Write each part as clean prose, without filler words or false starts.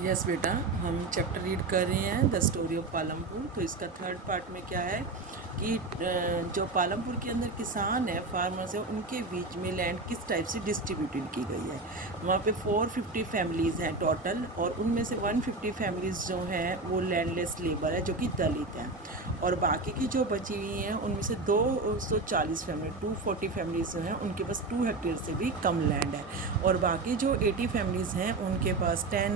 Yes बेटा, हम chapter read कर रहे हैं द स्टोरी ऑफ पालमपुर। तो इसका थर्ड पार्ट में क्या है कि जो पालमपुर के अंदर किसान है, फार्मर्स है, उनके बीच में लैंड किस टाइप से डिस्ट्रीब्यूटेड की गई है। वहाँ पे 450 फैमिलीज़ हैं टोटल, और उनमें से 150 फैमिलीज़ जो हैं वो लैंडलेस लेबर है, जो कि दलित हैं। और बाकी की जो बची हुई हैं उनमें से 240 फैमिली 240 फैमिलीज़ जो हैं उनके पास 2 हेक्टेयर से भी कम लैंड है। और बाकी जो 80 फैमिलीज़ हैं उनके पास 10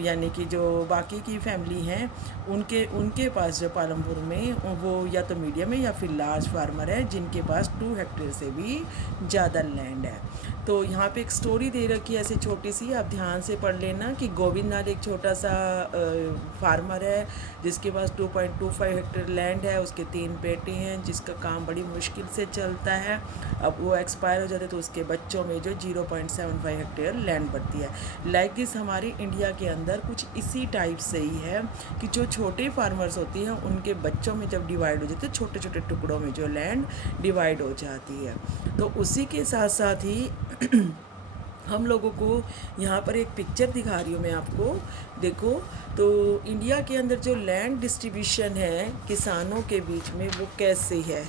यानी कि जो बाकी की फैमिली हैं उनके पास जो पालमपुर में वो या तो मीडियम है या फिर लार्ज फार्मर है, जिनके पास 2 हेक्टेयर से भी ज़्यादा लैंड है। तो यहाँ पे एक स्टोरी दे रखी है ऐसे छोटी सी, आप ध्यान से पढ़ लेना कि गोविंद नाथ एक छोटा सा फार्मर है जिसके पास 2.25 हेक्टेयर लैंड है। उसके 3 बेटे हैं जिसका काम बड़ी मुश्किल से चलता है। अब वो एक्सपायर हो जाते तो उसके बच्चों में जो 0.75 हेक्टेयर लैंड बढ़ती है। लाइक दिस हमारे इंडिया के अंदर कुछ इसी टाइप से ही है कि जो छोटे फार्मर्स होती हैं उनके बच्चों में जब डिवाइड हो जाते हैं, छोटे छोटे टुकड़ों में जो लैंड डिवाइड हो जाती है। तो उसी के साथ साथ ही हम लोगों को यहाँ पर एक पिक्चर दिखा रही हूँ मैं आपको, देखो। तो इंडिया के अंदर जो लैंड डिस्ट्रीब्यूशन है किसानों के बीच में वो कैसे है।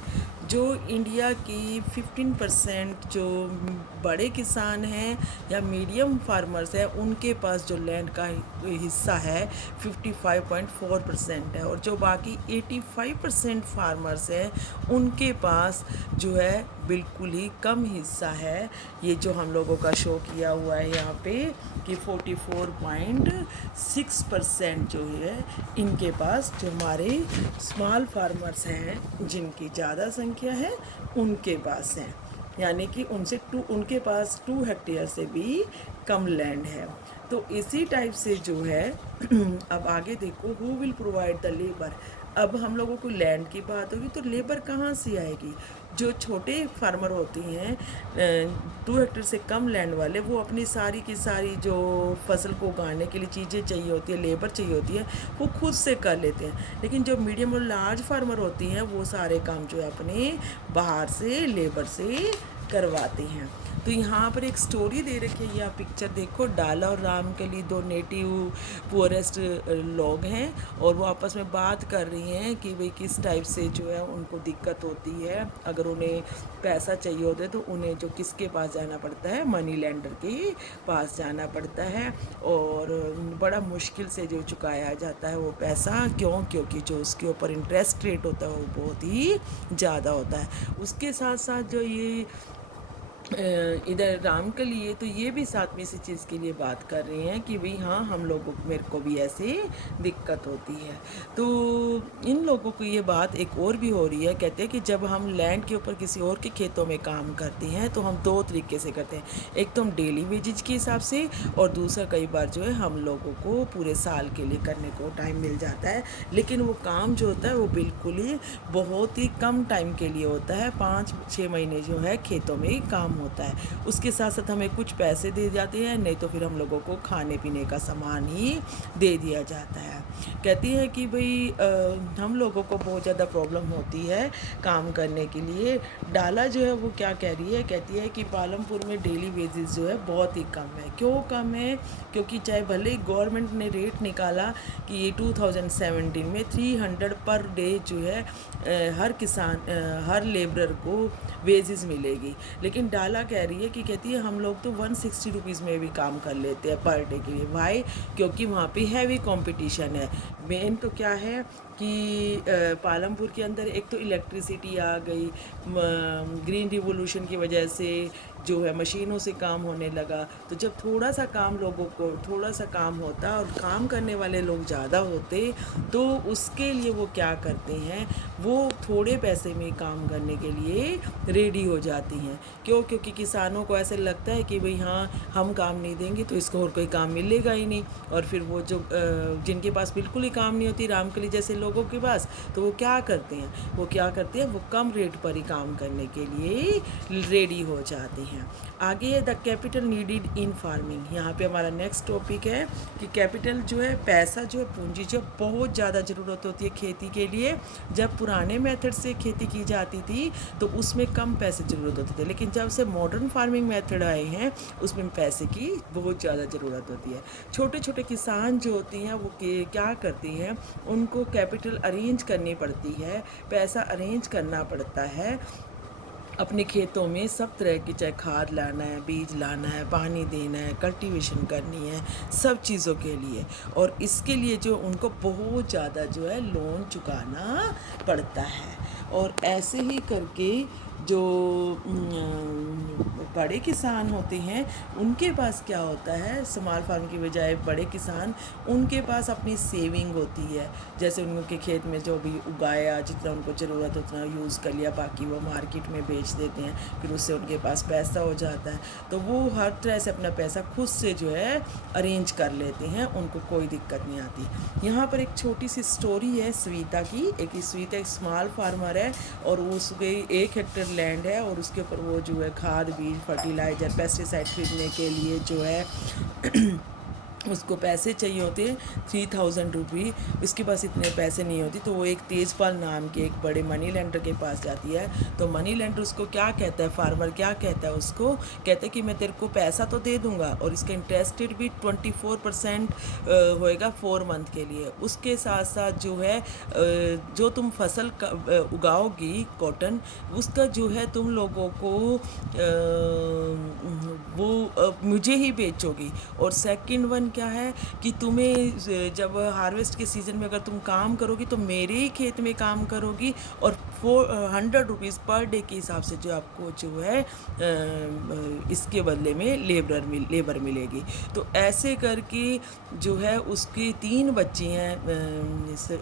जो इंडिया की 15% जो बड़े किसान हैं या मीडियम फार्मर्स हैं उनके पास जो लैंड का हिस्सा है 55.4% है। और जो बाकी 85% फार्मर्स हैं उनके पास जो है बिल्कुल ही कम हिस्सा है। ये जो हम लोगों का शो किया हुआ है यहाँ पे कि 44.6% जो है इनके पास, जो हमारे स्मॉल फार्मर्स हैं जिनकी ज़्यादा संख्या है उनके पास हैं, यानी कि उनके पास 2 हेक्टेयर से भी कम लैंड है। तो इसी टाइप से जो है अब आगे देखो, who will provide the labour. अब हम लोगों को लैंड की बात होगी तो लेबर कहाँ से आएगी। जो छोटे फार्मर होती हैं 2 हेक्टेयर से कम लैंड वाले, वो अपनी सारी की सारी जो फसल को उगाने के लिए चीज़ें चाहिए होती है, लेबर चाहिए होती है, वो खुद से कर लेते हैं। लेकिन जो मीडियम और लार्ज फार्मर होती हैं वो सारे काम जो है अपने बाहर से लेबर से करवाते हैं। तो यहाँ पर एक स्टोरी दे रखी है, ये आप पिक्चर देखो। डाला और रामकली 2 नेटिव पुअरेस्ट लोग हैं और वो आपस में बात कर रही हैं कि भाई किस टाइप से जो है उनको दिक्कत होती है। अगर उन्हें पैसा चाहिए होता है तो उन्हें जो किसके पास जाना पड़ता है, मनी लेंडर के पास जाना पड़ता है, और बड़ा मुश्किल से जो चुकाया जाता है वो पैसा। क्यों? क्योंकि जो उसके ऊपर इंटरेस्ट रेट होता है वो बहुत ही ज़्यादा होता है। उसके साथ साथ जो ये इधर राम के लिए तो ये भी साथ में इसी चीज़ के लिए बात कर रहे हैं कि भाई हाँ, हम लोगों को, मेरे को भी ऐसे दिक्कत होती है। तो इन लोगों को ये बात एक और भी हो रही है, कहते हैं कि जब हम लैंड के ऊपर किसी और के खेतों में काम करते हैं तो हम 2 तरीके से करते हैं। एक तो हम डेली वेजेज के हिसाब से, और दूसरा कई बार जो है हम लोगों को पूरे साल के लिए करने को टाइम मिल जाता है। लेकिन वो काम जो होता है वो बिल्कुल ही बहुत ही कम टाइम के लिए होता है, 5-6 महीने जो है खेतों में ही काम होता है। उसके साथ साथ हमें कुछ पैसे दे जाते हैं, नहीं तो फिर हम लोगों को खाने पीने का सामान ही दे दिया जाता है। कहती है कि भाई हम लोगों को बहुत ज़्यादा प्रॉब्लम होती है काम करने के लिए। डाला जो है वो क्या कह रही है, कहती है कि पालमपुर में डेली वेजेस जो है बहुत ही कम है। क्यों कम है? क्योंकि चाहे भले ही गवर्नमेंट ने रेट निकाला कि ये 2017 में 300 पर डे जो है हर किसान हर लेबरर को वेजेस मिलेगी, लेकिन डाला कह रही है कि कहती है हम लोग तो 160 रुपीज़ में भी काम कर लेते हैं पर डे के लिए। वाई? क्योंकि वहाँ पे हैवी कंपटीशन है। मेन तो क्या है कि पालमपुर के अंदर एक तो इलेक्ट्रिसिटी आ गई, ग्रीन रिवोल्यूशन की वजह से जो है मशीनों से काम होने लगा। तो जब थोड़ा सा काम लोगों को थोड़ा सा काम होता और काम करने वाले लोग ज़्यादा होते तो उसके लिए वो क्या करते हैं, वो थोड़े पैसे में काम करने के लिए रेडी हो जाती हैं। क्यों? क्योंकि किसानों को ऐसे लगता है कि भाई हाँ, हम काम नहीं देंगे तो इसको और कोई काम मिलेगा ही नहीं। और फिर वो जो जिनके पास बिल्कुल ही काम नहीं होती, रामकली जैसे लोगों के पास, तो वो क्या करते हैं, वो कम रेट पर ही काम करने के लिए रेडी हो जाते हैं। हैं। आगे है the capital needed in farming. यहाँ पे हमारा नेक्स्ट टॉपिक है कि कैपिटल जो है, पैसा जो है, पूंजी जो बहुत ज़्यादा ज़रूरत होती है खेती के लिए। जब पुराने मेथड से खेती की जाती थी तो उसमें कम पैसे ज़रूरत होते थे, लेकिन जब से मॉडर्न फार्मिंग मेथड आए हैं उसमें पैसे की बहुत ज़्यादा ज़रूरत होती है। छोटे छोटे किसान जो होती हैं वो क्या करती हैं, उनको कैपिटल अरेंज करनी पड़ती है, पैसा अरेंज करना पड़ता है अपने खेतों में सब तरह की, चाहे खाद लाना है, बीज लाना है, पानी देना है, कल्टीवेशन करनी है, सब चीज़ों के लिए। और इसके लिए जो उनको बहुत ज़्यादा जो है लोन चुकाना पड़ता है। और ऐसे ही करके जो बड़े किसान होते हैं उनके पास क्या होता है, स्मॉल फार्म की बजाय बड़े किसान, उनके पास अपनी सेविंग होती है। जैसे उनके खेत में जो भी उगाया, जितना उनको ज़रूरत उतना यूज़ कर लिया, बाकी वो मार्केट में बेच देते हैं, फिर उससे उनके पास पैसा हो जाता है। तो वो हर तरह से अपना पैसा खुद से जो है अरेंज कर लेते हैं, उनको कोई दिक्कत नहीं आती। यहाँ पर एक छोटी सी स्टोरी है स्वीता की। स्वीता एक स्मॉल फार्मर है और उसके 1 हेक्टेयर लैंड है और उसके ऊपर वो जो है खाद, बीज, फर्टिलाइज़र, पेस्टिसाइड खरीदने के लिए जो है उसको पैसे चाहिए होते हैं 3000 रुपये। उसके पास इतने पैसे नहीं होती, तो वो एक तेजपाल नाम के एक बड़े मनी लेंडर के पास जाती है। तो मनी लेंडर उसको क्या कहता है, फार्मर क्या कहता है उसको, कहता है कि मैं तेरे को पैसा तो दे दूंगा और इसका इंटरेस्ट रेट भी 24% होएगा 4 मंथ के लिए। उसके साथ साथ जो है जो तुम फसल उगाओगी कॉटन, उसका जो है तुम लोगों को वो मुझे ही बेचोगी। और सेकंड वन क्या है कि तुम्हें जब हार्वेस्ट के सीज़न में अगर तुम काम करोगी तो मेरे ही खेत में काम करोगी और 400 रुपीज़ पर डे के हिसाब से जो आपको जो है इसके बदले में लेबर मिलेगी। तो ऐसे करके जो है उसकी 3 बच्ची हैं